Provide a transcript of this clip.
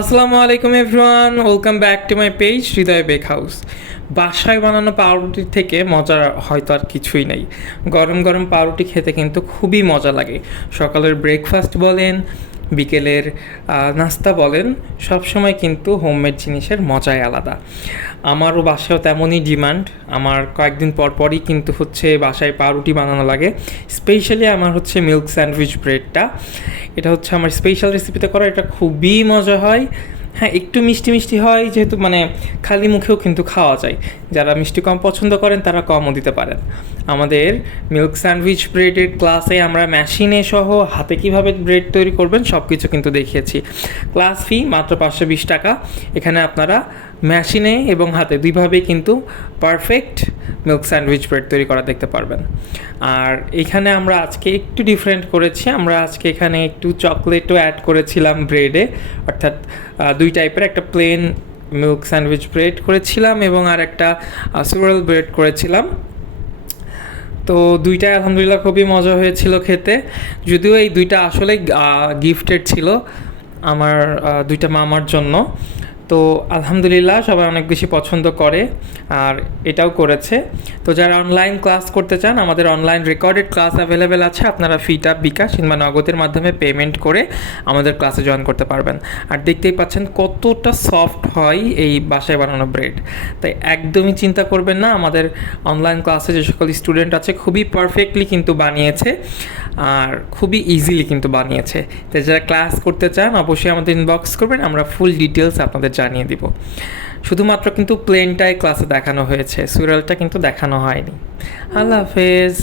আসসালামু আলাইকুম everyone, welcome back to my page Hriday bake house বাসায় বানানো পাউরুটির থেকে মজার হয়তো আর কিছুই নাই। গরম গরম পাউরুটি খেতে কিন্তু খুবই মজা লাগে। সকালের ব্রেকফাস্ট বলেন বিকেলের নাস্তা বলেন, সবসময় কিন্তু হোমমেড জিনিসের মজাই আলাদা। আমারও বাসায়ও তেমনই ডিমান্ড আমার কয়েকদিন পর পরই কিন্তু হচ্ছে বাসায় পাউরুটি বানানো লাগে। স্পেশালি আমার হচ্ছে মিল্ক স্যান্ডউইচ ব্রেডটা এটা হচ্ছে আমার স্পেশাল রেসিপিতে করা। এটা খুবই মজা হয়। হ্যাঁ একটু মিষ্টি মিষ্টি হয়, যেহেতু মানে খালি মুখেও কিন্তু খাওয়া যায়। যারা মিষ্টি কম পছন্দ করেন, তারা কমও দিতে পারেন। আমাদের মিল্ক স্যান্ডউইচ ব্রেডের ক্লাসে আমরা মেশিনে সহ হাতে কীভাবে ব্রেড তৈরি করবেন সব কিছু কিন্তু দেখিয়েছি। ক্লাস ফি মাত্র পাঁচশো বিশ টাকা। এখানে আপনারা মেশিনে এবং হাতে দুইভাবেই কিন্তু পারফেক্ট মিল্ক স্যান্ডউইচ ব্রেড তৈরি করা দেখতে পারবেন। আর এখানে আমরা আজকে একটু ডিফারেন্ট করেছি। আমরা আজকে এখানে একটু চকলেটও অ্যাড করেছিলাম ব্রেডে অর্থাৎ দুই টাইপের একটা প্লেন মিল্ক স্যান্ডউইচ ব্রেড করেছিলাম এবং আর একটা সুরাল ব্রেড করেছিলাম। তো দুইটা আলহামদুলিল্লাহ খুবই মজা হয়েছিল খেতে। যদিও এই দুইটা আসলে গিফটেড ছিল আমার দুইটা মামার জন্য। তো আলহামদুলিল্লাহ সবাই অনেক বেশি পছন্দ করে আর এটাও করেছে। তো যারা অনলাইন ক্লাস করতে চান, আমাদের অনলাইন রেকর্ডেড ক্লাস অ্যাভেলেবেল আছে। আপনারা ফিটা বিকাশ কিংবা নগদের মাধ্যমে পেমেন্ট করে আমাদের ক্লাসে জয়েন করতে পারবেন। আর দেখতেই পাচ্ছেন কতটা সফট হয় এই বাসায় বানানো ব্রেড তাই একদমই চিন্তা করবেন না, আমাদের অনলাইন ক্লাসে যে সকল স্টুডেন্ট আছে, খুবই পারফেক্টলি কিন্তু বানিয়েছে আর খুবই ইজিলি কিন্তু বানিয়েছে। তাই যারা ক্লাস করতে চান, অবশ্যই আমাদের ইনবক্স করবেন, আমরা ফুল ডিটেলস আপনাদের জানিয়ে দিব। শুধুমাত্র কিন্তু প্লেনটাই ক্লাসে দেখানো হয়েছে। সুরালটা কিন্তু দেখানো হয়নি। আল্লাহ হাফেজ।